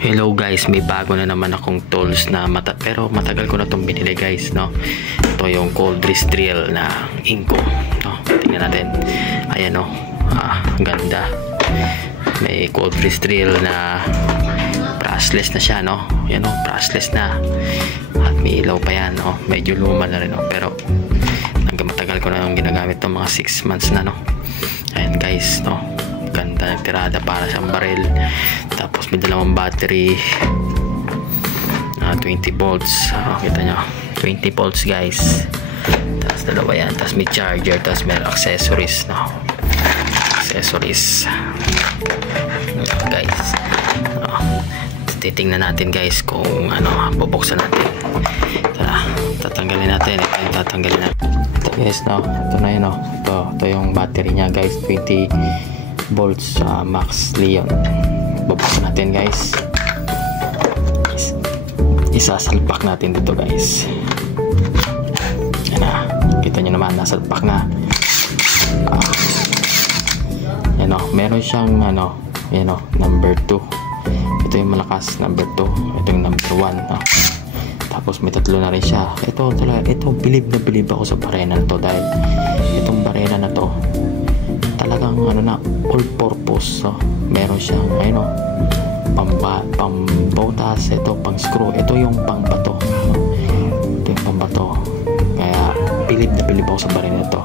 Hello guys, may bago na naman akong tools na pero matagal ko na itong binili guys, no. Ito yung cold wrist drill na Inco, no. Tingnan natin. Ayan, no. Ganda. May cold wrist drill na brushless na siya, no. Ayan, no, brushless na. At may ilaw pa yan, no. Medyo luma na rin, no. Pero hanggang matagal ko na yung ginagamit itong mga 6 months na, no. Ayan guys, no. Ganda ng tirada para sa baril. Tapos may dalawang battery, 20 volts. Kita nyo, 20 volts guys. Tapos dalawa yan. Tapos may charger. Tapos may accessories, no? Accessories guys. Titingnan natin guys kung ano, bubuksan natin. Tara, tatanggalin natin. Ito tatanggalin natin. Ito guys, no? Ito na yun, no? Ito yung battery nya guys, 20 volts, Max Leon. Bubuksan natin guys. Isasalpak natin dito guys. Yan na. Kita nyo naman, nasalpak na. Yan o. Meron siyang ano, yan o, number 2. Ito yung malakas, number 2. Ito yung number 1. Tapos may tatlo na rin siya. Ito talaga, ito bilib na bilib ako sa barena na to. Dahil itong barena na to talagang ano na, all purpose, no? Meron siyang ano, pambutas, ito pang screw, ito yung pang bato, no? Ito yung pang bato. Kaya bilib na bilib ako sa baril na to,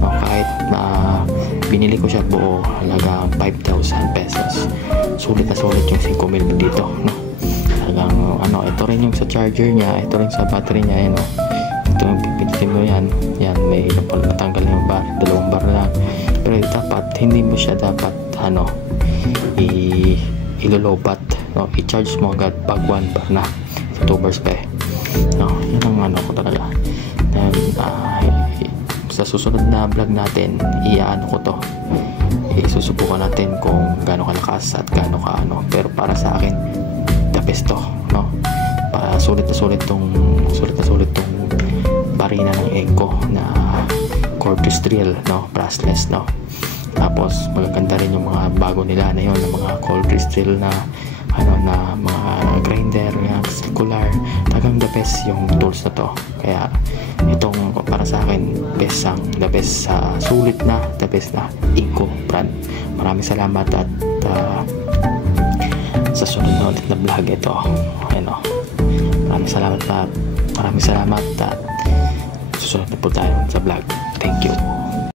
no? Kahit binili ko siya buo, halagang 5,000 pesos. Sulit na sulit yung 5,000 dito, no? Talagang ano, ito rin yung sa charger niya, ito rin sa battery niya, no? Ito yung pipindutin mo yan, may natanggal yung bar, dalawang bar na. Pero dapat hindi mo siya dapat ano, ilolobat, no? I-charge mo agad pag 1 bar na, 2 bars pa no? Yan ang ano ko talaga. Then, sa susunod na vlog natin, iaano ko to, isusubukan natin kung gaano kalakas at gaano ka ano. Pero para sa akin, the best to, no? Sulit na sulit tong barina ng Inco na cold wrist drill, no? Brushless, no? Tapos magaganda rin yung mga bago nila na yun, ng mga cold wrist drill na ano, na mga grinder, na circular. Talagang the best yung tools na to. Kaya itong para sa akin, the best sa sulit na, the best na Inco brand. Maraming salamat at sa sunod na ulit na vlog ito, ano, maraming salamat at susunod na po tayo sa vlog. Thank you.